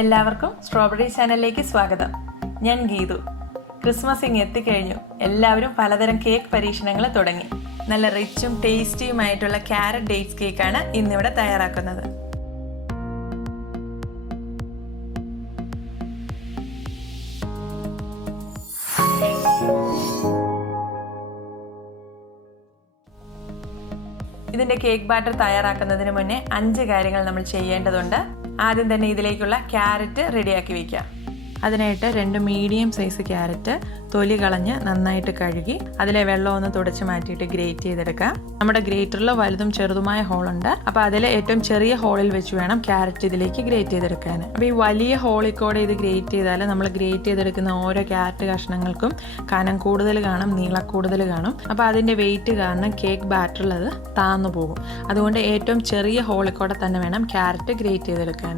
എല്ലാവർക്കും സ്ട്രോബെറി ചാനലിലേക്ക് സ്വാഗതം. ഞാൻ ഗീതു. ക്രിസ്മസ് ഇങ്ങ് എത്തിക്കഴിഞ്ഞു. എല്ലാവരും പലതരം കേക്ക് പരീക്ഷണങ്ങൾ തുടങ്ങി. നല്ല റിച്ചും ടേസ്റ്റിയുമായിട്ടുള്ള ക്യാരറ്റ് ഡേറ്റ്സ് കേക്കാണ് ഇന്നിവിടെ തയ്യാറാക്കുന്നത്. ഇതിൻ്റെ കേക്ക് ബാറ്റർ തയ്യാറാക്കുന്നതിന് മുന്നേ 5 കാര്യങ്ങൾ നമ്മൾ ചെയ്യേണ്ടതുണ്ട്. ആദ്യം തന്നെ ഇതിലേക്കുള്ള ക്യാരറ്റ് റെഡിയാക്കി വയ്ക്കാം. അതിനായിട്ട് 2 മീഡിയം സൈസ് ക്യാരറ്റ് തൊലി കളഞ്ഞ് നന്നായിട്ട് കഴുകി അതിലെ വെള്ളം ഒന്ന് തുടച്ച് മാറ്റിയിട്ട് ഗ്രേറ്റ് ചെയ്തെടുക്കാം. നമ്മുടെ ഗ്രേറ്ററിൽ വലുതും ചെറുതുമായ ഹോളുണ്ട്. അപ്പോൾ അതിലെ ഏറ്റവും ചെറിയ ഹോളിൽ വെച്ച് വേണം ക്യാരറ്റ് ഇതിലേക്ക് ഗ്രേറ്റ് ചെയ്തെടുക്കാൻ. അപ്പോൾ ഈ വലിയ ഹോളിൽ കൂടെ ഇത് ഗ്രേറ്റ് ചെയ്താൽ നമ്മൾ ഗ്രേറ്റ് ചെയ്തെടുക്കുന്ന ഓരോ ക്യാരറ്റ് കഷ്ണങ്ങൾക്കും കനം കൂടുതൽ കാണും, നീളം കൂടുതൽ കാണും. അപ്പോൾ അതിൻ്റെ വെയിറ്റ് കാരണം കേക്ക് ബാറ്ററിൽ അത് താന്നു പോകും. അതുകൊണ്ട് ഏറ്റവും ചെറിയ ഹോളിൽ കൂടെ തന്നെ വേണം ക്യാരറ്റ് ഗ്രേറ്റ് ചെയ്തെടുക്കാൻ.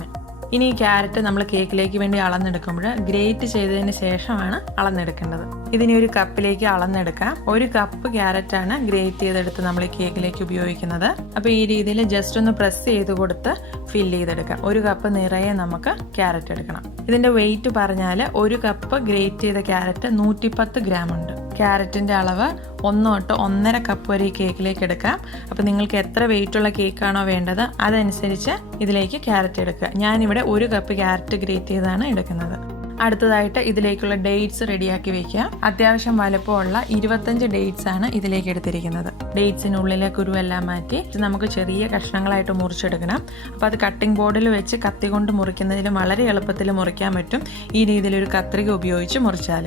ഇനി ഈ ക്യാരറ്റ് നമ്മൾ കേക്കിലേക്ക് വേണ്ടി അളന്നെടുക്കുമ്പോൾ ഗ്രേറ്റ് ചെയ്തതിന് ശേഷമാണ് അളന്നെടുക്കേണ്ടത്. ഇതിനി ഒരു കപ്പിലേക്ക് അളന്നെടുക്കാം. 1 കപ്പ് ക്യാരറ്റാണ് ഗ്രേറ്റ് ചെയ്തെടുത്ത് നമ്മൾ ഈ കേക്കിലേക്ക് ഉപയോഗിക്കുന്നത്. അപ്പോൾ ഈ രീതിയിൽ ജസ്റ്റ് ഒന്ന് പ്രസ് ചെയ്ത് കൊടുത്ത് ഫില്ല് ചെയ്തെടുക്കാം. 1 കപ്പ് നിറയെ നമുക്ക് ക്യാരറ്റ് എടുക്കണം. ഇതിൻ്റെ വെയിറ്റ് പറഞ്ഞാൽ 1 കപ്പ് ഗ്രേറ്റ് ചെയ്ത ക്യാരറ്റ് 110 ഗ്രാം ഉണ്ട്. ക്യാരറ്റിൻ്റെ അളവ് 1 തൊട്ട് 1.5 കപ്പ് വരെ ഈ കേക്കിലേക്ക് എടുക്കാം. അപ്പോൾ നിങ്ങൾക്ക് എത്ര വെയിറ്റുള്ള കേക്കാണോ വേണ്ടത് അതനുസരിച്ച് ഇതിലേക്ക് ക്യാരറ്റ് എടുക്കുക. ഞാനിവിടെ 1 കപ്പ് ക്യാരറ്റ് ഗ്രേറ്റ് ചെയ്താണ് എടുക്കുന്നത്. അടുത്തതായിട്ട് ഇതിലേക്കുള്ള ഡേറ്റ്സ് റെഡിയാക്കി വെക്കുക. അത്യാവശ്യം വലുപ്പമുള്ള 25 ഡേറ്റ്സ് ആണ് ഇതിലേക്ക് എടുത്തിരിക്കുന്നത്. ഡേറ്റ്സിനുള്ളിലെ കുരുവെല്ലാം മാറ്റി നമുക്ക് ചെറിയ കഷ്ണങ്ങളായിട്ട് മുറിച്ചെടുക്കണം. അപ്പോൾ അത് കട്ടിംഗ് ബോർഡിൽ വെച്ച് കത്തി കൊണ്ട് മുറിക്കുന്നതിൽ വളരെ എളുപ്പത്തിൽ മുറിക്കാൻ പറ്റും. ഈ രീതിയിലൊരു കത്രിക ഉപയോഗിച്ച് മുറിച്ചാൽ.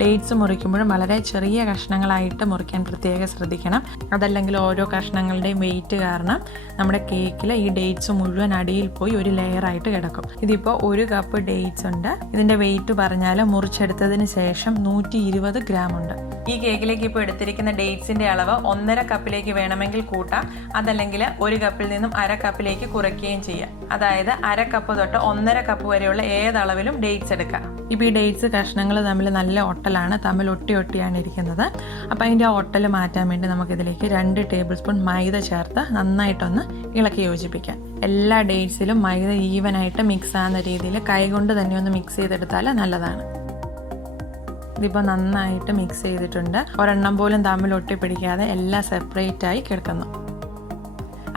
ഡേറ്റ്സ് മുറിക്കുമ്പോഴും വളരെ ചെറിയ കഷ്ണങ്ങളായിട്ട് മുറിക്കാൻ പ്രത്യേകം ശ്രദ്ധിക്കണം. അതല്ലെങ്കിൽ ഓരോ കഷ്ണങ്ങളുടെയും വെയിറ്റ് കാരണം നമ്മുടെ കേക്കിൽ ഈ ഡേറ്റ്സ് മുഴുവൻ അടിയിൽ പോയി ഒരു ലെയറായിട്ട് കിടക്കും. ഇതിപ്പോൾ 1 കപ്പ് ഡേറ്റ്സ് ഉണ്ട്. ഇതിൻ്റെ വെയിറ്റ് പറഞ്ഞാൽ മുറിച്ചെടുത്തതിന് ശേഷം 120 ഗ്രാം ഉണ്ട്. ഈ കേക്കിലേക്ക് ഇപ്പോൾ എടുത്തിരിക്കുന്ന ഡേറ്റ്സിൻ്റെ അളവ് 1.5 കപ്പിലേക്ക് വേണമെങ്കിൽ കൂട്ടാം. അതല്ലെങ്കിൽ 1 കപ്പിൽ നിന്നും 1/2 കപ്പിലേക്ക് കുറയ്ക്കുകയും ചെയ്യാം. അതായത് 1/2 കപ്പ് തൊട്ട് 1.5 കപ്പ് വരെയുള്ള ഏതളവിലും ഡേറ്റ്സ് എടുക്കാം. ഇപ്പോൾ ഈ ഡേറ്റ്സ് കഷ്ണങ്ങൾ തമ്മിൽ നല്ല ഒട്ടലാണ്, തമ്മിൽ ഒട്ടിയാണ് ഇരിക്കുന്നത്. അപ്പോൾ അതിൻ്റെ ആ ഒട്ടൽ മാറ്റാൻ വേണ്ടി നമുക്കിതിലേക്ക് 2 ടേബിൾ സ്പൂൺ മൈദ ചേർത്ത് നന്നായിട്ടൊന്ന് ഇളക്കി യോജിപ്പിക്കാം. എല്ലാ ഡേറ്റ്സിലും മൈദ ഈവനായിട്ട് മിക്സ് ആകുന്ന രീതിയിൽ കൈകൊണ്ട് തന്നെ ഒന്ന് മിക്സ് ചെയ്തെടുത്താൽ നല്ലതാണ്. ഇതിപ്പോൾ നന്നായിട്ട് മിക്സ് ചെയ്തിട്ടുണ്ട്. ഒരെണ്ണം പോലും തമ്മിൽ ഒട്ടിപ്പിടിക്കാതെ എല്ലാം സെപ്പറേറ്റ് ആയി കിടക്കുന്നു.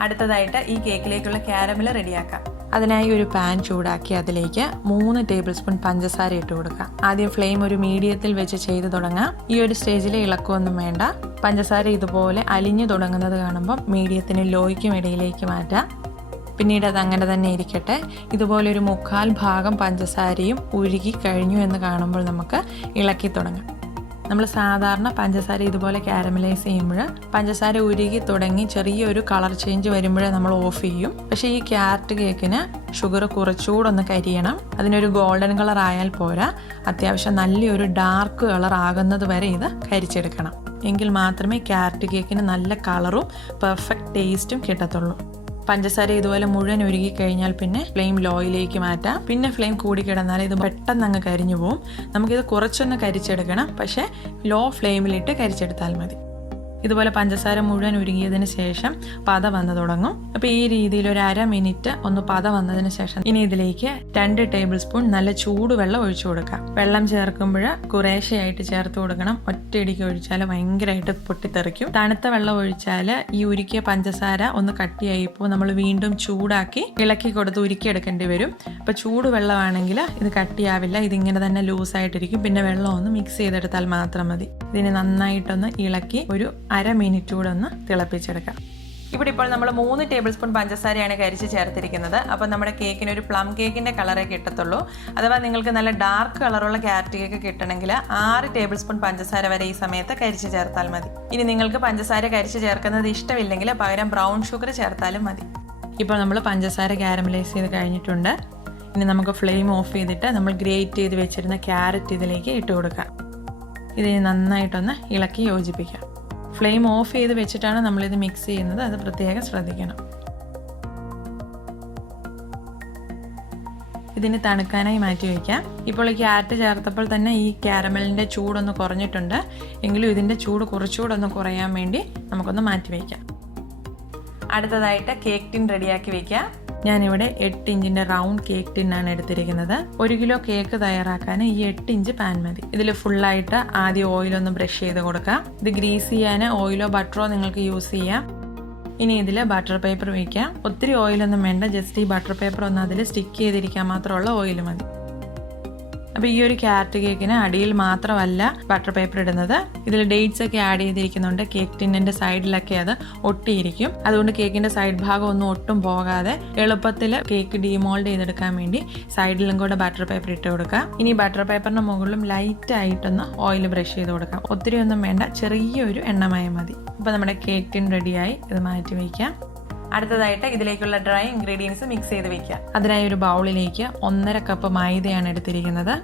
അടുത്തതായിട്ട് ഈ കേക്കിലേക്കുള്ള കാരമൽ റെഡിയാക്കാം. അതിനായി ഒരു പാൻ ചൂടാക്കി അതിലേക്ക് 3 ടേബിൾ സ്പൂൺ പഞ്ചസാര ഇട്ട് കൊടുക്കാം. ആദ്യം ഫ്ലെയിം ഒരു മീഡിയത്തിൽ വെച്ച് ചെയ്ത് തുടങ്ങാം. ഈ ഒരു സ്റ്റേജിൽ ഇളക്കൊന്നും വേണ്ട. പഞ്ചസാര ഇതുപോലെ അലിഞ്ഞു തുടങ്ങുന്നത് കാണുമ്പോൾ മീഡിയത്തിന് ലോയ്ക്കും ഇടയിലേക്ക് മാറ്റാം. പിന്നീട് അത് അങ്ങനെ തന്നെ ഇരിക്കട്ടെ. ഇതുപോലെ ഒരു 1/4 ഭാഗം പഞ്ചസാരയും ഉരുകി കഴിഞ്ഞു എന്ന് കാണുമ്പോൾ നമുക്ക് ഇളക്കി തുടങ്ങാം. നമ്മൾ സാധാരണ പഞ്ചസാര ഇതുപോലെ കാരമലൈസ് ചെയ്യുമ്പോൾ പഞ്ചസാര ഉരുകി തുടങ്ങി ചെറിയൊരു കളർ ചേഞ്ച് വരുമ്പോഴേ നമ്മൾ ഓഫ് ചെയ്യും. പക്ഷേ ഈ ക്യാരറ്റ് കേക്കിന് ഷുഗർ കുറച്ചുകൂടെ ഒന്ന് കരിയണം. അതിനൊരു ഗോൾഡൻ കളർ ആയാൽ പോരാ, അത്യാവശ്യം നല്ലൊരു ഡാർക്ക് കളർ ആകുന്നത് വരെ ഇത് കരിച്ചെടുക്കണം. എങ്കിൽ മാത്രമേ ക്യാരറ്റ് കേക്കിന് നല്ല കളറും പെർഫെക്റ്റ് ടേസ്റ്റും കിട്ടത്തുള്ളൂ. പഞ്ചസാര ഇതുപോലെ മുഴുവൻ ഉരുകി കഴിഞ്ഞാൽ പിന്നെ ഫ്ലെയിം ലോയിലേക്ക് മാറ്റാം. പിന്നെ ഫ്ലെയിം കൂടി കിടന്നാൽ ഇത് പെട്ടെന്ന് അങ്ങ് കരിഞ്ഞു പോവും. നമുക്കിത് കുറച്ചൊന്ന് കരിച്ചെടുക്കണം. പക്ഷേ ലോ ഫ്ലെയിമിലിട്ട് കരിച്ചെടുത്താൽ മതി. ഇതുപോലെ പഞ്ചസാര മുഴുവൻ ഉരുകിയതിന് ശേഷം പത വന്ന് തുടങ്ങും. അപ്പോൾ ഈ രീതിയിൽ ഒരു 1/2 മിനിറ്റ് ഒന്ന് പത വന്നതിന് ശേഷം ഇനി ഇതിലേക്ക് 2 ടേബിൾ സ്പൂൺ നല്ല ചൂടുവെള്ളം ഒഴിച്ചു കൊടുക്കാം. വെള്ളം ചേർക്കുമ്പോൾ കുറേശ്ശെയായിട്ട് ചേർത്ത് കൊടുക്കണം. ഒറ്റയടിക്ക് ഒഴിച്ചാൽ ഭയങ്കരമായിട്ട് പൊട്ടിത്തെറിക്കും. തണുത്ത വെള്ളം ഒഴിച്ചാൽ ഈ ഉരുക്കിയ പഞ്ചസാര ഒന്ന് കട്ടിയായിപ്പോൾ നമ്മൾ വീണ്ടും ചൂടാക്കി ഇളക്കി കൊടുത്ത് ഉരുക്കിയെടുക്കേണ്ടി വരും. അപ്പോൾ ചൂടുവെള്ളമാണെങ്കിൽ ഇത് കട്ടിയാവില്ല. ഇതിങ്ങനെ തന്നെ ലൂസായിട്ടിരിക്കും. പിന്നെ വെള്ളം ഒന്ന് മിക്സ് ചെയ്തെടുത്താൽ മാത്രം മതി. ഇതിനെ നന്നായിട്ടൊന്ന് ഇളക്കി ഒരു 1/2 മിനിറ്റ് കൂടെ ഒന്ന് തിളപ്പിച്ചെടുക്കാം. ഇവിടെ ഇപ്പോൾ നമ്മൾ 3 ടേബിൾ സ്പൂൺ പഞ്ചസാരയാണ് കരിച്ച് ചേർത്തിരിക്കുന്നത്. അപ്പോൾ നമ്മുടെ കേക്കിന് ഒരു പ്ലം കേക്കിൻ്റെ കളറേ കിട്ടത്തുള്ളൂ. അഥവാ നിങ്ങൾക്ക് നല്ല ഡാർക്ക് കളറുള്ള ക്യാരറ്റ് കേക്ക് കിട്ടണമെങ്കിൽ 6 ടേബിൾ സ്പൂൺ പഞ്ചസാര വരെ ഈ സമയത്ത് കരിച്ച് ചേർത്താൽ മതി. ഇനി നിങ്ങൾക്ക് പഞ്ചസാര കരിച്ച് ചേർക്കുന്നത് ഇഷ്ടമില്ലെങ്കിൽ പകരം ബ്രൗൺ ഷുഗർ ചേർത്താലും മതി. ഇപ്പോൾ നമ്മൾ പഞ്ചസാര കാരമലൈസ് ചെയ്ത് കഴിഞ്ഞിട്ടുണ്ട്. ഇനി നമുക്ക് ഫ്ലെയിം ഓഫ് ചെയ്തിട്ട് നമ്മൾ ഗ്രേറ്റ് ചെയ്ത് വെച്ചിരുന്ന ക്യാരറ്റ് ഇതിലേക്ക് ഇട്ട് കൊടുക്കാം. ഇതിന് നന്നായിട്ടൊന്ന് ഇളക്കി യോജിപ്പിക്കാം. ഫ്ലെയിം ഓഫ് ചെയ്ത് വെച്ചിട്ടാണ് നമ്മളിത് മിക്സ് ചെയ്യുന്നത്. അത് പ്രത്യേകം ശ്രദ്ധിക്കണം. ഇതിന് തണുക്കാനായി മാറ്റി വയ്ക്കാം. ഇപ്പോൾ ഈ ക്യാരറ്റ് ചേർത്തപ്പോൾ തന്നെ ഈ കാരമലിൻ്റെ ചൂടൊന്ന് കുറഞ്ഞിട്ടുണ്ട്. എങ്കിലും ഇതിൻ്റെ ചൂട് കുറച്ചുകൂടെ ഒന്ന് കുറയാൻ വേണ്ടി നമുക്കൊന്ന് മാറ്റി വയ്ക്കാം. അടുത്തതായിട്ട് കേക്ക് ടിൻ റെഡിയാക്കി വയ്ക്കാം. ഞാനിവിടെ 8 ഇഞ്ചിൻ്റെ റൗണ്ട് കേക്ക് ടിന്നാണ് എടുത്തിരിക്കുന്നത്. 1 കിലോ കേക്ക് തയ്യാറാക്കാൻ ഈ 8 ഇഞ്ച് പാൻ മതി. ഇതിൽ ഫുള്ളായിട്ട് ആദ്യം ഓയിലൊന്ന് ബ്രഷ് ചെയ്ത് കൊടുക്കാം. ഇത് ഗ്രീസ് ചെയ്യാൻ ഓയിലോ ബട്ടറോ നിങ്ങൾക്ക് യൂസ് ചെയ്യാം. ഇനി ഇതിൽ ബട്ടർ പേപ്പർ വയ്ക്കാം. ഒത്തിരി ഓയിലൊന്നും വേണ്ട, ജസ്റ്റ് ഈ ബട്ടർ പേപ്പർ ഒന്ന് അതിൽ സ്റ്റിക്ക് ചെയ്തിരിക്കാൻ മാത്രമുള്ള ഓയിൽ മതി. അപ്പോൾ ഈ ഒരു ക്യാരറ്റ് കേക്കിന് അടിയിൽ മാത്രമല്ല ബട്ടർ പേപ്പർ ഇടുന്നത്, ഇതിൽ ഡേറ്റ്സ് ഒക്കെ ആഡ് ചെയ്തിരിക്കുന്നുണ്ട്. കേക്ക് ടിന്നിൻ്റെ സൈഡിലൊക്കെ അത് ഒട്ടിയിരിക്കും. അതുകൊണ്ട് കേക്കിൻ്റെ സൈഡ് ഭാഗം ഒന്നും ഒട്ടും പോകാതെ എളുപ്പത്തിൽ കേക്ക് ഡീമോൾഡ് ചെയ്തെടുക്കാൻ വേണ്ടി സൈഡിലും കൂടെ ബട്ടർ പേപ്പർ ഇട്ട് കൊടുക്കാം. ഇനി ബട്ടർ പേപ്പറിൻ്റെ മുകളിലും ലൈറ്റ് ആയിട്ടൊന്ന് ഓയിൽ ബ്രഷ് ചെയ്ത് കൊടുക്കാം. ഒത്തിരി ഒന്നും വേണ്ട, ചെറിയൊരു എണ്ണമയം മതി. അപ്പോൾ നമ്മുടെ കേക്ക് ടിൻ റെഡിയായി. ഇത് മാറ്റി വയ്ക്കാം. അടുത്തതായിട്ട് ഇതിലേക്കുള്ള ഡ്രൈ ഇൻഗ്രീഡിയൻസ് മിക്സ് ചെയ്ത് വെക്കുക. അതിനായി ഒരു ബൗളിലേക്ക് 1.5 കപ്പ് മൈദയാണ് എടുത്തിരിക്കുന്നത്.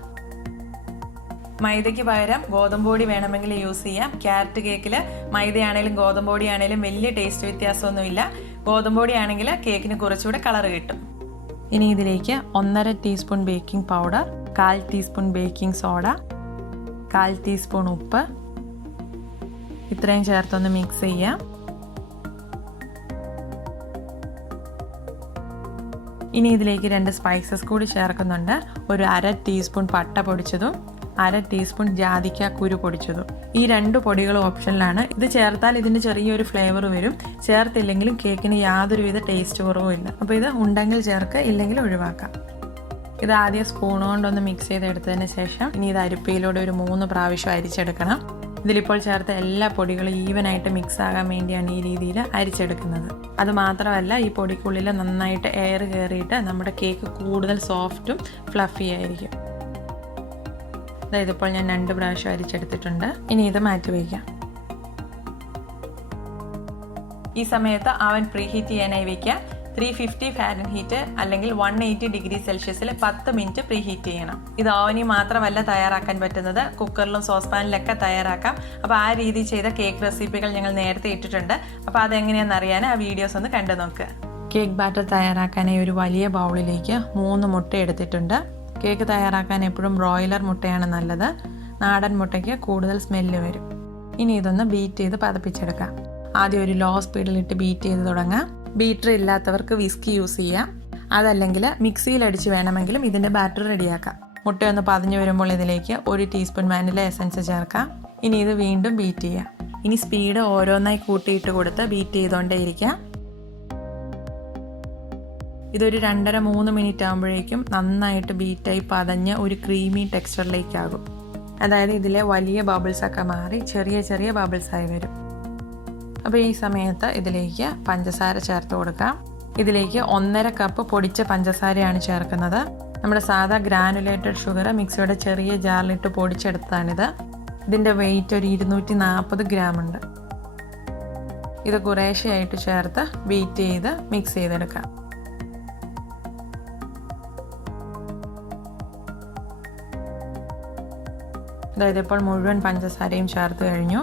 മൈദയ്ക്ക് പകരം ഗോതമ്പ് പൊടി വേണമെങ്കിൽ യൂസ് ചെയ്യാം. ക്യാരറ്റ് കേക്കിൽ മൈദയാണേലും ഗോതമ്പ് പൊടിയാണേലും വലിയ ടേസ്റ്റ് വ്യത്യാസമൊന്നുമില്ല. ഗോതമ്പ് പൊടിയാണെങ്കിൽ കേക്കിന് കുറച്ചുകൂടെ കളർ കിട്ടും. ഇനി ഇതിലേക്ക് 1.5 teaspoon baking powder, 1/4 teaspoon baking soda, 1/4 teaspoon ഉപ്പ്, ഇത്രയും ചേർത്തൊന്ന് മിക്സ് ചെയ്യാം. ഇനി ഇതിലേക്ക് 2 സ്പൈസസ് കൂടി ചേർക്കുന്നുണ്ട്. ഒരു 1/2 ടീസ്പൂൺ പട്ട പൊടിച്ചതും 1/2 ടീസ്പൂൺ ജാതിക്ക കുരു പൊടിച്ചതും. ഈ 2 പൊടികളും ഓപ്ഷനിലാണ്. ഇത് ചേർത്താൽ ഇതിന് ചെറിയൊരു ഫ്ലേവർ വരും. ചേർത്തില്ലെങ്കിലും കേക്കിന് യാതൊരുവിധ ടേസ്റ്റ് കുറവും ഇല്ല. അപ്പോൾ ഇത് ഉണ്ടെങ്കിൽ ചേർക്ക്, ഇല്ലെങ്കിൽ ഒഴിവാക്കാം. ഇത് ആദ്യം സ്പൂൺ കൊണ്ടൊന്ന് മിക്സ് ചെയ്തെടുത്തതിന് ശേഷം ഇനി ഇത് അരിപ്പയിലൂടെ ഒരു 3 പ്രാവശ്യം അരിച്ചെടുക്കണം. ഇതിലിപ്പോൾ ചേർത്ത എല്ലാ പൊടികളും ഈവനായിട്ട് മിക്സ് ആകാൻ വേണ്ടിയാണ് ഈ രീതിയിൽ അരിച്ചെടുക്കുന്നത്. അത് മാത്രമല്ല, ഈ പൊടിക്കുള്ളിൽ നന്നായിട്ട് എയർ കയറിയിട്ട് നമ്മുടെ കേക്ക് കൂടുതൽ സോഫ്റ്റും ഫ്ലഫി ആയിരിക്കും. അതായത് ഇപ്പോൾ ഞാൻ 2 പ്രാവശ്യം അരിച്ചെടുത്തിട്ടുണ്ട്. ഇനി ഇത് മാറ്റി വയ്ക്കാം. ഈ സമയത്ത് അവൻ പ്രീഹീറ്റ് ചെയ്യാനായി വയ്ക്കാം. 350 ഫാരൻഹീറ്റ് അല്ലെങ്കിൽ 180 ഡിഗ്രി സെൽഷ്യസിൽ 10 മിനിറ്റ് പ്രീഹീറ്റ് ചെയ്യണം. ഇത് ഓവനിൽ മാത്രമല്ല തയ്യാറാക്കാൻ പറ്റുന്നത്, കുക്കറിലും സോസ് പാനിലൊക്കെ തയ്യാറാക്കാം. അപ്പോൾ ആ രീതി ചെയ്ത കേക്ക് റെസിപ്പികൾ ഞങ്ങൾ നേരത്തെ ഇട്ടിട്ടുണ്ട്. അപ്പോൾ അതെങ്ങനെയാണെന്ന് അറിയാൻ ആ വീഡിയോസ് ഒന്ന് കണ്ടു നോക്കുക. കേക്ക് ബാറ്റർ തയ്യാറാക്കാനായി ഒരു വലിയ ബൗളിലേക്ക് 3 മുട്ട എടുത്തിട്ടുണ്ട്. കേക്ക് തയ്യാറാക്കാൻ എപ്പോഴും ബ്രോയിലർ മുട്ടയാണ് നല്ലത്. നാടൻ മുട്ടയ്ക്ക് കൂടുതൽ സ്മെല്ല് വരും. ഇനി ഇതൊന്ന് ബീറ്റ് ചെയ്ത് പതപ്പിച്ചെടുക്കാം. ആദ്യം ഒരു ലോ സ്പീഡിലിട്ട് ബീറ്റ് ചെയ്ത് തുടങ്ങാം. ബീറ്റർ ഇല്ലാത്തവർക്ക് വിസ്കി യൂസ് ചെയ്യാം. അതല്ലെങ്കിൽ മിക്സിയിൽ അടിച്ച് വേണമെങ്കിലും ഇതിൻ്റെ ബാറ്റർ റെഡിയാക്കാം. മുട്ടയൊന്ന് പതഞ്ഞു വരുമ്പോൾ ഇതിലേക്ക് 1 ടീസ്പൂൺ വാനില എസൻസ് ചേർക്കാം. ഇനി ഇത് വീണ്ടും ബീറ്റ് ചെയ്യാം. ഇനി സ്പീഡ് ഓരോന്നായി കൂട്ടിയിട്ട് കൊടുത്ത് ബീറ്റ് ചെയ്തുകൊണ്ടേയിരിക്കാം. ഇതൊരു 2.5-3 മിനിറ്റ് ആകുമ്പോഴേക്കും നന്നായിട്ട് ബീറ്റായി പതഞ്ഞ് ഒരു ക്രീമി ടെക്സ്ചറിലേക്കാകും. അതായത് ഇതിലെ വലിയ ബബിൾസൊക്കെ മാറി ചെറിയ ചെറിയ ബബിൾസായി വരും. അപ്പോൾ ഈ സമയത്ത് ഇതിലേക്ക് പഞ്ചസാര ചേർത്ത് കൊടുക്കാം. ഇതിലേക്ക് 1.5 കപ്പ് പൊടിച്ച പഞ്ചസാരയാണ് ചേർക്കുന്നത്. നമ്മുടെ സാധാ ഗ്രാനുലേറ്റഡ് ഷുഗർ മിക്സിയുടെ ചെറിയ ജാറിലിട്ട് പൊടിച്ചെടുത്തതാണിത്. ഇതിൻ്റെ വെയിറ്റ് ഒരു 240 ഗ്രാം ഉണ്ട്. ഇത് കുറേശ്ശെയായിട്ട് ചേർത്ത് ബീറ്റ് ചെയ്ത് മിക്സ് ചെയ്തെടുക്കാം. അതായത് ഇപ്പോൾ മുഴുവൻ പഞ്ചസാരയും ചേർത്ത് കഴിഞ്ഞു.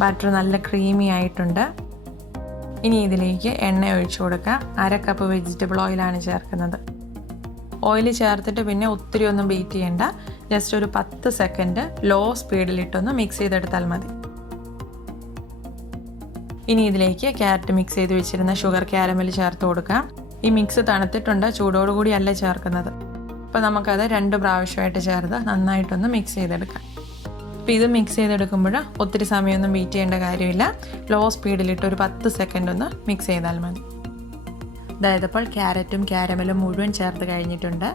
ബാറ്റർ നല്ല ക്രീമി ആയിട്ടുണ്ട്. ഇനി ഇതിലേക്ക് എണ്ണ ഒഴിച്ചു കൊടുക്കുക. 1/2 കപ്പ് വെജിറ്റബിൾ ഓയിലാണ് ചേർക്കുന്നത്. ഓയിൽ ചേർത്തിട്ട് പിന്നെ ഒത്തിരി ഒന്നും ബീറ്റ് ചെയ്യേണ്ട. ജസ്റ്റ് ഒരു 10 സെക്കൻഡ് ലോ സ്പീഡിലിട്ടൊന്ന് മിക്സ് ചെയ്തെടുത്താൽ മതി. ഇനി ഇതിലേക്ക് ക്യാരറ്റ് മിക്സ് ചെയ്ത് വെച്ചിരുന്ന ഷുഗർ ക്യാരമൽ ചേർത്ത് കൊടുക്കാം. ഈ മിക്സ് തണുത്തിട്ടുണ്ട്, ചൂടോടുകൂടി അല്ല ചേർക്കുന്നത്. അപ്പോൾ നമുക്കത് 2 പ്രാവശ്യമായിട്ട് ചേർത്ത് നന്നായിട്ടൊന്ന് മിക്സ് ചെയ്തെടുക്കാം. അപ്പോൾ ഇത് മിക്സ് ചെയ്തെടുക്കുമ്പോൾ ഒത്തിരി സമയമൊന്നും ബീറ്റ് ചെയ്യേണ്ട കാര്യമില്ല. ലോ സ്പീഡിലിട്ട് ഒരു 10 സെക്കൻഡ് ഒന്ന് മിക്സ് ചെയ്താൽ മതി. അതായത് ഇപ്പോൾ ക്യാരറ്റും ക്യാരമലും മുഴുവൻ ചേർത്ത് കഴിഞ്ഞിട്ടുണ്ട്.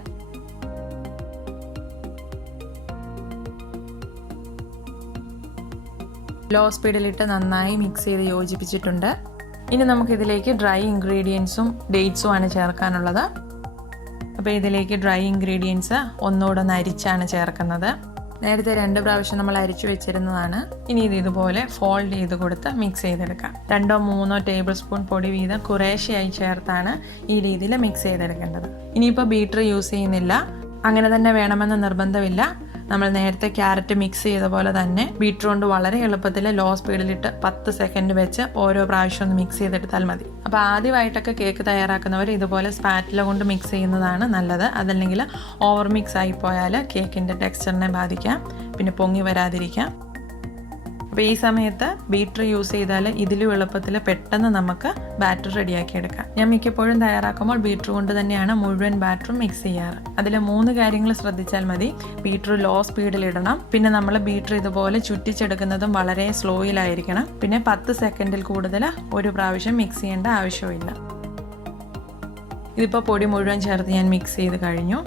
ലോ സ്പീഡിലിട്ട് നന്നായി മിക്സ് ചെയ്ത് യോജിപ്പിച്ചിട്ടുണ്ട്. ഇനി നമുക്കിതിലേക്ക് ഡ്രൈ ഇൻഗ്രീഡിയൻസും ഡേറ്റ്സും ആണ് ചേർക്കാനുള്ളത്. അപ്പോൾ ഇതിലേക്ക് ഡ്രൈ ഇൻഗ്രീഡിയൻസ് ഒന്നുകൂടെ ഒന്ന് അരിച്ചാണ് ചേർക്കുന്നത്. നേരത്തെ 2 പ്രാവശ്യം നമ്മൾ അരിച്ചു വെച്ചിരുന്നതാണ്. ഇനി ഇത് ഇതുപോലെ ഫോൾഡ് ചെയ്ത് കൊടുത്ത് മിക്സ് ചെയ്തെടുക്കാം. 2-3 ടേബിൾ സ്പൂൺ പൊടി വീതം കുറേശ്ശെയായി ചേർത്താണ് ഈ രീതിയിൽ മിക്സ് ചെയ്തെടുക്കേണ്ടത്. ഇനിയിപ്പോൾ ബീറ്റർ യൂസ് ചെയ്യുന്നില്ല, അങ്ങനെ തന്നെ വേണമെന്ന് നിർബന്ധമില്ല. നമ്മൾ നേരത്തെ ക്യാരറ്റ് മിക്സ് ചെയ്ത പോലെ തന്നെ ബീറ്റർ കൊണ്ട് വളരെ എളുപ്പത്തിൽ ലോ സ്പീഡിലിട്ട് 10 സെക്കൻഡ് വെച്ച് ഓരോ പ്രാവശ്യം ഒന്ന് മിക്സ് ചെയ്തെടുത്താൽ മതി. അപ്പോൾ ആദ്യമായിട്ടൊക്കെ കേക്ക് തയ്യാറാക്കുന്നവർ ഇതുപോലെ സ്പാറ്റില കൊണ്ട് മിക്സ് ചെയ്യുന്നതാണ് നല്ലത്. അതല്ലെങ്കിൽ ഓവർ മിക്സ് ആയിപ്പോയാൽ കേക്കിൻ്റെ ടെക്സ്ചറിനെ ബാധിക്കാം, പിന്നെ പൊങ്ങി വരാതിരിക്കാം. അപ്പോൾ ഈ സമയത്ത് ബീറ്റർ യൂസ് ചെയ്താൽ ഇതിലും എളുപ്പത്തിൽ പെട്ടെന്ന് നമുക്ക് ബാറ്റർ റെഡിയാക്കി എടുക്കാം. ഞാൻ മിക്കപ്പോഴും തയ്യാറാക്കുമ്പോൾ ബീറ്റർ കൊണ്ട് തന്നെയാണ് മുഴുവൻ ബാറ്ററും മിക്സ് ചെയ്യാറ്. അതിൽ 3 കാര്യങ്ങൾ ശ്രദ്ധിച്ചാൽ മതി. ബീറ്റർ ലോ സ്പീഡിൽ ഇടണം, പിന്നെ നമ്മൾ ബീറ്റർ ഇതുപോലെ ചുറ്റിച്ചെടുക്കുന്നതും വളരെ സ്ലോയിലായിരിക്കണം, പിന്നെ 10 സെക്കൻഡിൽ കൂടുതൽ ഒരു പ്രാവശ്യം മിക്സ് ചെയ്യേണ്ട ആവശ്യമില്ല. ഇതിപ്പോൾ പൊടി മുഴുവൻ ചേർത്ത് ഞാൻ മിക്സ് ചെയ്ത് കഴിഞ്ഞു.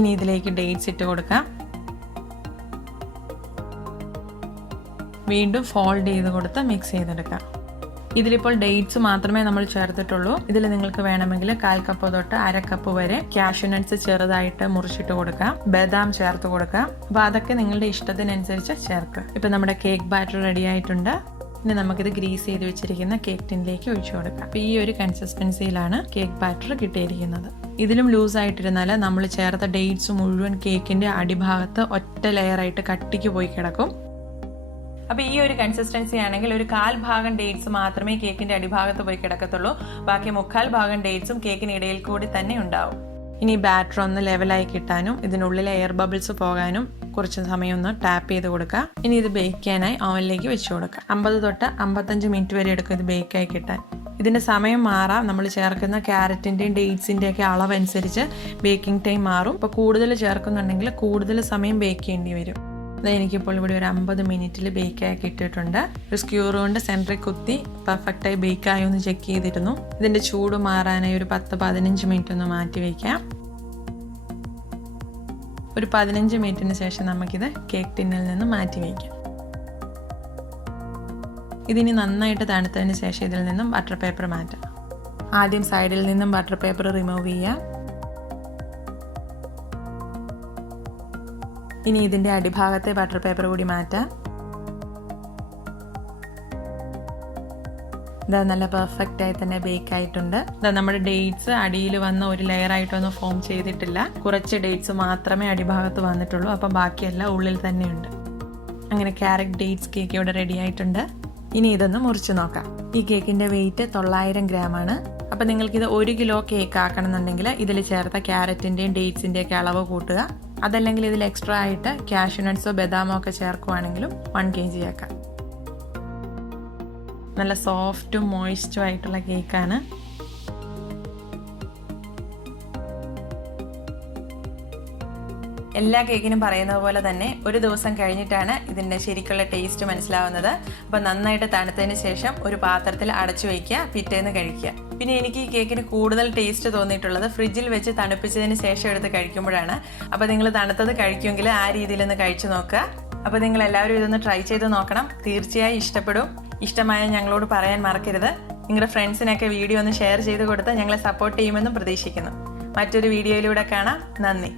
ഇനി ഇതിലേക്ക് ഡേറ്റ്സ് ഇട്ട് കൊടുക്കാം. വീണ്ടും ഫോൾഡ് ചെയ്ത് കൊടുത്ത് മിക്സ് ചെയ്തെടുക്കാം. ഇതിലിപ്പോൾ ഡേറ്റ്സ് മാത്രമേ നമ്മൾ ചേർത്തിട്ടുള്ളൂ. ഇതിൽ നിങ്ങൾക്ക് വേണമെങ്കിൽ 1/4 കപ്പ് തൊട്ട് 1/2 കപ്പ് വരെ കാഷ്യൂ നട്ട്സ് ചെറുതായിട്ട് മുറിച്ചിട്ട് കൊടുക്കാം, ബദാം ചേർത്ത് കൊടുക്കാം. അപ്പോൾ അതൊക്കെ നിങ്ങളുടെ ഇഷ്ടത്തിനനുസരിച്ച് ചേർക്കുക. ഇപ്പം നമ്മുടെ കേക്ക് ബാറ്റർ റെഡി ആയിട്ടുണ്ട്. ഇനി നമുക്കിത് ഗ്രീസ് ചെയ്ത് വെച്ചിരിക്കുന്ന കേക്ക് ടിന്നിലേക്ക് ഒഴിച്ചു കൊടുക്കാം. അപ്പോൾ ഈ ഒരു കൺസിസ്റ്റൻസിയിലാണ് കേക്ക് ബാറ്റർ കിട്ടിയിരിക്കുന്നത്. ഇതിലും ലൂസായിട്ടിരുന്നാൽ നമ്മൾ ചേർത്ത ഡേറ്റ്സ് മുഴുവൻ കേക്കിൻ്റെ അടിഭാഗത്ത് ഒറ്റ ലെയറായിട്ട് കട്ടിക്ക് പോയി കിടക്കും. അപ്പോൾ ഈ ഒരു കൺസിസ്റ്റൻസി ആണെങ്കിൽ ഒരു 1/4 ഭാഗം ഡേറ്റ്സ് മാത്രമേ കേക്കിൻ്റെ അടിഭാഗത്ത് പോയി കിടക്കത്തുള്ളൂ. ബാക്കി 3/4 ഭാഗം ഡേറ്റ്സും കേക്കിന് ഇടയിൽ കൂടി തന്നെ ഉണ്ടാവും. ഇനി ബാറ്റർ ഒന്ന് ലെവലായി കിട്ടാനും ഇതിനുള്ളിലെ എയർ ബബിൾസ് പോകാനും കുറച്ച് സമയം ഒന്ന് ടാപ്പ് ചെയ്ത് കൊടുക്കുക. ഇനി ഇത് ബേക്ക് ചെയ്യാനായി ഓവനിലേക്ക് വെച്ച് കൊടുക്കുക. 50 തൊട്ട് 55 മിനിറ്റ് വരെ എടുക്കും ഇത് ബേക്കായി കിട്ടാൻ. ഇതിൻ്റെ സമയം മാറാം. നമ്മൾ ചേർക്കുന്ന ക്യാരറ്റിൻ്റെയും ഡേറ്റ്സിൻ്റെ ഒക്കെ അളവനുസരിച്ച് ബേക്കിംഗ് ടൈം മാറും. ഇപ്പോൾ കൂടുതൽ ചേർക്കുന്നുണ്ടെങ്കിൽ കൂടുതൽ സമയം ബേക്ക് ചെയ്യേണ്ടി വരും. എനിക്കിപ്പോൾ ഇവിടെ ഒരു 50 മിനിറ്റിൽ ബേക്കാക്കി ഇട്ടിട്ടുണ്ട്. ഒരു സ്ക്യൂർ കൊണ്ട് സെൻറ്ററിൽ കുത്തി പെർഫെക്റ്റായി ബേക്കായോ എന്ന് ചെക്ക് ചെയ്തിരുന്നു. ഇതിൻ്റെ ചൂട് മാറാനായി ഒരു 10-15 മിനിറ്റ് ഒന്ന് മാറ്റി വയ്ക്കാം. ഒരു 15 മിനിറ്റിന് ശേഷം നമുക്കിത് കേക്ക് ടിന്നിൽ നിന്ന് മാറ്റി വയ്ക്കാം. ഇതിനി നന്നായിട്ട് തണുത്തതിന് ശേഷം ഇതിൽ നിന്നും ബട്ടർ പേപ്പർ മാറ്റാം. ആദ്യം സൈഡിൽ നിന്നും ബട്ടർ പേപ്പർ റിമൂവ് ചെയ്യാം. ഇനി ഇതിൻ്റെ അടിഭാഗത്തെ ബട്ടർ പേപ്പർ കൂടി മാറ്റാം. ഇതാ നല്ല പെർഫെക്റ്റായി തന്നെ ബേക്ക് ആയിട്ടുണ്ട്. ഇതാ നമ്മുടെ ഡേറ്റ്സ് അടിയിൽ വന്ന ഒരു ലെയറായിട്ടൊന്നും ഫോം ചെയ്തിട്ടില്ല. കുറച്ച് ഡേറ്റ്സ് മാത്രമേ അടിഭാഗത്ത് വന്നിട്ടുള്ളൂ. അപ്പം ബാക്കിയെല്ലാം ഉള്ളിൽ തന്നെയുണ്ട്. അങ്ങനെ ക്യാരറ്റ് ഡേറ്റ്സ് കേക്ക് ഇവിടെ റെഡി ആയിട്ടുണ്ട്. ഇനി ഇതൊന്ന് മുറിച്ച് നോക്കാം. ഈ കേക്കിൻ്റെ വെയിറ്റ് 900 ഗ്രാമാണ്. അപ്പം നിങ്ങൾക്കിത് 1 കിലോ കേക്ക് ആക്കണമെന്നുണ്ടെങ്കിൽ ഇതിൽ ചേർത്ത ക്യാരറ്റിൻ്റെയും ഡേറ്റ്സിൻ്റെയൊക്കെ അളവ് കൂട്ടുക. അതല്ലെങ്കിൽ ഇതിൽ എക്സ്ട്രാ ആയിട്ട് കാഷ്യൂ നട്ട്സോ ബദാമോ ഒക്കെ ചേർക്കുവാണെങ്കിലും 1 kg ആക്കാം. നല്ല സോഫ്റ്റും മോയിസ്റ്റും ആയിട്ടുള്ള കേക്കാണ്. എല്ലാ കേക്കിനും പറയുന്നത് പോലെ തന്നെ ഒരു ദിവസം കഴിഞ്ഞിട്ടാണ് ഇതിൻ്റെ ശരിക്കുള്ള ടേസ്റ്റ് മനസ്സിലാവുന്നത്. അപ്പോൾ നന്നായിട്ട് തണുത്തതിന് ശേഷം ഒരു പാത്രത്തിൽ അടച്ചു വയ്ക്കുക, പിറ്റേന്ന് കഴിക്കുക. പിന്നെ എനിക്ക് ഈ കേക്കിന് കൂടുതൽ ടേസ്റ്റ് തോന്നിയിട്ടുള്ളത് ഫ്രിഡ്ജിൽ വെച്ച് തണുപ്പിച്ചതിന് ശേഷം എടുത്ത് കഴിക്കുമ്പോഴാണ്. അപ്പോൾ നിങ്ങൾ തണുത്തത് കഴിക്കുമെങ്കിൽ ആ രീതിയിലൊന്ന് കഴിച്ചു നോക്കുക. അപ്പോൾ നിങ്ങൾ എല്ലാവരും ഇതൊന്ന് ട്രൈ ചെയ്ത് നോക്കണം. തീർച്ചയായും ഇഷ്ടപ്പെടും. ഇഷ്ടമായ ഞങ്ങളോട് പറയാൻ മറക്കരുത്. നിങ്ങളുടെ ഫ്രണ്ട്സിനൊക്കെ വീഡിയോ ഒന്ന് ഷെയർ ചെയ്ത് കൊടുത്ത് ഞങ്ങളെ സപ്പോർട്ട് ചെയ്യുമെന്നും പ്രതീക്ഷിക്കുന്നു. മറ്റൊരു വീഡിയോയിലൂടെ കാണാം. നന്ദി.